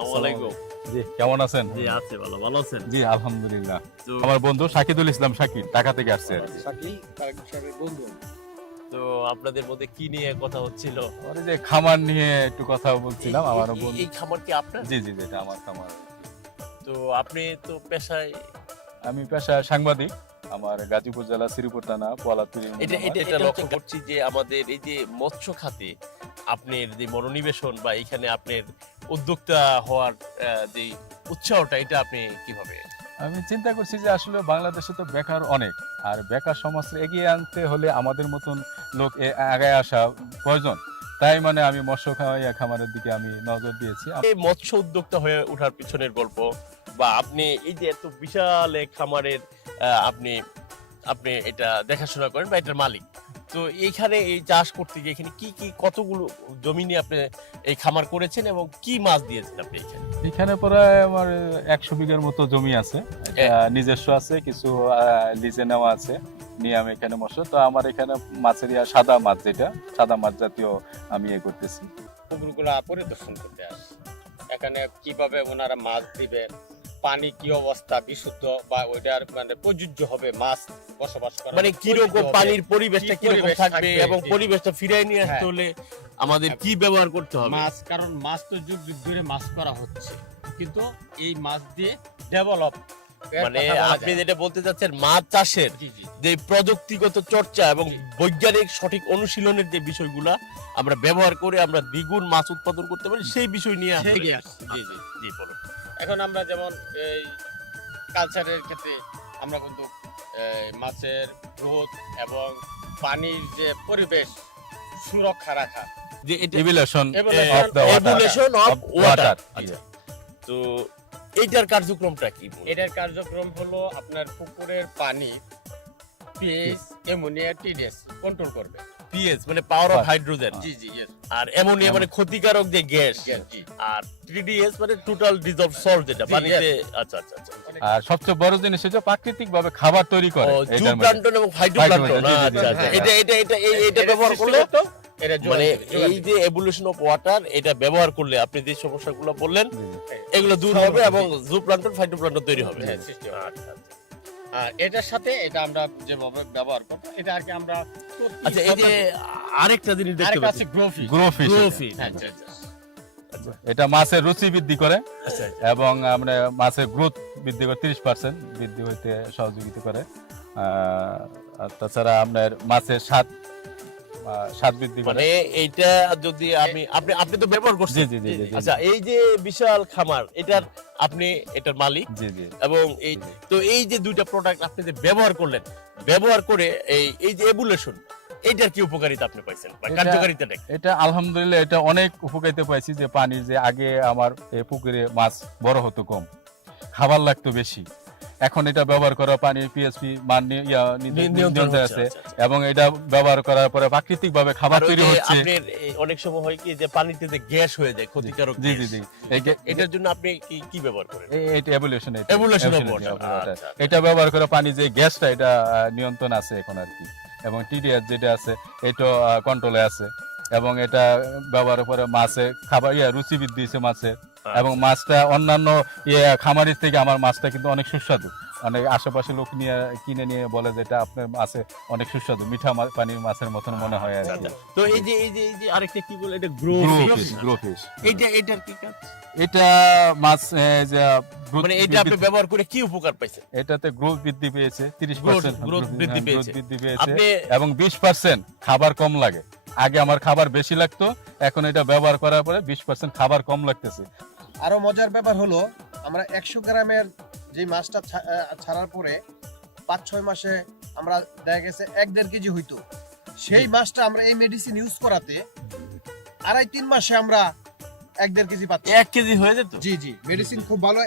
আসসালামু আলাইকুম। জি কেমন আছেন? জি আছি ভালো, ভালো আছেন? জি আলহামদুলিল্লাহ। তো- আমার বন্ধু শাকিদুল ইসলাম শাকির ঢাকা থেকে আসছে আর কি। তো আপনাদের মধ্যে কি নিয়ে কথা হচ্ছিল? ওর এই যে খামার নিয়ে একটু কথা বলছিলাম। আমার বন্ধু এই খামার কি আপনার? জি জি এটা আমার খামার। তো আপনি তো পেশায় আমি পেশায় সাংবাদিক। আমার গাজীপুর জেলা শ্রীপুর থানা পলাতপুর এটা ইউনিয়ন। এটা এটা লক্ষ্য করছি যে আমাদের এই যে মৎস্য খাতে আপনার যে মনোনিবেশন বা এখানে আপনার উদ্যোক্তা হওয়ার যে উৎসাহটা এটা আপনি কিভাবে? আমি চিন্তা করছি যে আসলে বাংলাদেশে তো বেকার অনেক, আর বেকার সমাজকে এগিয়ে আনতে হলে আমাদের মতন লোক আগায় আসা প্রয়োজন। তাই মানে আমি মৎস্য খামারের দিকে আমি নজর দিয়েছি। এই মৎস্য উদ্যোক্তা হয়ে ওঠার পিছনের গল্প বা আপনি এই যে এত বিশাল এক খামারের আপনি আপনি এটা দেখাশোনা করেন বা এটার মালিক, তো এইখানে এই চাষ করতে গিয়ে এখানে কি কি কতগুলো জমি নিয়ে আপনি এই খামার করেছেন এবং কি মাছ দিয়েছেন আপনি এখানে? এখানে প্রায় আমার 100 বিঘার মতো জমি আছে। এটা নিজস্ব আছে, কিছু লিজে নেওয়া আছে। নিয়ে আমি এখানে মৎস্য, তো আমার এখানে মাছের সাদা মাছ, যেটা সাদা মাছ জাতীয় আমি করতেছি। পুকুরগুলা পরিদর্শন করতে আসে। এখানে কিভাবে ওনারা মাছ দিবেন, পানি কি অবস্থা, বিশুদ্ধ বা ওইটার মানে প্রযোজ্য হবে মাছ বসবাস করা, মানে কিরকম পানির পরিবেশটা কি কিরকম পরিবেশ থাকবে থাকবে, এবং জি। পরিবেশটা ফিরিয়ে নিয়ে আসতে হ্যাঁ। হলে আমাদের কি ব্যবহার করতে হবে? মাছ, কারণ মাছ তো যুগ যুগ ধরে মাছ করা হচ্ছে, কিন্তু এই মাছ দিয়ে ডেভেলপ মানে আপনি যেটা বলতে চাচ্ছেন মাছ চাষের যে প্রযুক্তিগত চর্চা এবং বৈজ্ঞানিক সঠিক অনুশীলনের যে বিষয়গুলা আমরা ব্যবহার করে আমরা দ্বিগুণ মাছ উৎপাদন করতে পারি সেই বিষয় নিয়ে আসলে- এগিয়ে আসছে। জি জি জি বলুন। এখন আমরা যেমন এই কালচারের ক্ষেত্রে আমরা কিন্তু মাছের গ্রোথ এবং পানির যে পরিবেশ সুরক্ষা রাখা, যে এটা Evolution Evolution of the water. evolution of Of water। water, আচ্ছা। yes. তো এইটার কার্যক্রমটা কি বলুন? এটার কার্যক্রম হলো আপনার পুকুরের পানি পিএইচ, অ্যামোনিয়া, টিডিএস কন্ট্রোল করবে। পিএইচ মানে পাওয়ার অফ হাইড্রোজেন, জি জি yes, আর অ্যামোনিয়া মানে ক্ষতিকারক যে গ্যাস, yes, জি। আর টিডিএস মানে টোটাল ডিজলভ সল্ট যেটা জি, পানিতে। আচ্ছা আচ্ছা আচ্ছা। আর সবচেয়ে বড় জিনিস হচ্ছে প্রাকৃতিক ভাবে খাবার তৈরি করে ও এটার মধ্যে। জুপ্লান্টন এবং ফাইটোপ্লান্টন। জি, জি, জি, আচ্ছা আচ্ছা। হ্যাঁ, এটা ব্যবহার করলে এটা মানে এই যে এভলিউশন অফ ওয়াটার এটা ব্যবহার করলে আপনি যে সমস্যাগুলো বললেন জি। এগুলো দূর হবে এবং জুপ্লান্টন ফাইটোপ্লান্টন তৈরি হবে। হ্যাঁ, সৃষ্টি হবে। আচ্ছা আচ্ছা। আর এটার সাথে এটা আমরা যেভাবে ব্যবহার করব, এটা আর কি আমরা আচ্ছা এই যে আরেকটা জিনিস দেখতে আরেকটা পাচ্ছি আছে গ্রোফি। গ্রোফিশ। হ্যাঁ, আচ্ছা আচ্ছা। এটা মাছের রুচি বৃদ্ধি করে আচ্ছা এবং আমরা মাছের গ্রোথ বৃদ্ধি করে 30% বৃদ্ধি হইতে সহযোগিতা করে। আর তাছাড়া আপনার মাছের স্বাদ বৃদ্ধি করে। মানে এইটা যদি আমি আপনি আপনি তো ব্যবহার করছেন। জি, জি, জি, জি, জি। আচ্ছা এই যে বিশাল খামার এটার আপনি এটার মালিক জি জি এবং এই তো এই যে দুইটা প্রোডাক্ট আপনি যে ব্যবহার করলেন, ব্যবহার করে এই যে এভলিউশন এইটার কি উপকারিতা আপনি পাইছেন বা এটা- কার্যকারিতাটা কি? এটা আলহামদুলিল্লাহ এটা অনেক উপকারিতা পাইছি। যে পানির যে আগে আমার এই পুকুরে মাছ বড় হতো কম, খাবার লাগতো বেশি, এখন এটা ব্যবহার করা পানির পিএসপি মান নিয়ন্ত্রণ হচ্ছে, আছে আচ্ছা, আচ্ছা। এবং এটা ব্যবহার করার পরে প্রাকৃতিক ভাবে খাবার আর ওই তৈরি যে হচ্ছে। আপনার অনেক সময় হয় কি যে পানিতে যে গ্যাস হয়ে যায় ক্ষতিকারক জি জি গ্যাস। জি এটার জন্য আপনি কি ব্যবহার করেন? এটা evolution, Evolution of evolution water, of water। আচ্ছা। এটা ব্যবহার করে পানি যে গ্যাসটা এটা নিয়ন্ত্রণ আছে এখন আর কি, এবং টিডিএস যেটা আছে এটা কন্ট্রোলে আছে এবং এটা ব্যবহারের পরে মাছে খাবার রুচি বৃদ্ধি হয়েছে মাছের, এবং মাছটা অন্যান্য খামারের থেকে আমার মাছটা কিন্তু অনেক সুস্বাদু। অনেক আশেপাশে লোক নিয়ে কিনে নিয়ে বলে যে এটা আপনার মাছে অনেক সুস্বাদু, মিঠা পানির মাছের মতন মনে হয় আর কি। তো এই যে আরেকটা কি বলে এটা গ্রোফিশ এটার কি কাজ? এটা মাছ যে growth মানে এটা আপনি বৃদ্ধি- ব্যবহার করে কি উপকার পাইছেন? এটাতে গ্রোথ বৃদ্ধি পেয়েছে 30%, growth বৃদ্ধি পেয়েছে। বৃদ্ধি পেয়েছে আপনি- এবং 20% খাবার কম লাগে। আগে আমার খাবার বেশি লাগতো, এখন এটা ব্যবহার করার পরে 20% খাবার কম লাগতেছে। আরো মজার ব্যাপার হলো আমরা 100 গ্রামের যে মাছটা ছাড়ার পরে 5-6 মাসে আমরা দেখা গেছে 1-1.5 কেজি হইতো, সেই মাছটা আমরা এই মেডিসিন ইউজ করাতে 2.5-3 মাসে আমরা 1-1.5 কেজি পাচ্ছি। 1 কেজি হয়ে যেত। জি জি, মেডিসিন খুব ভালো।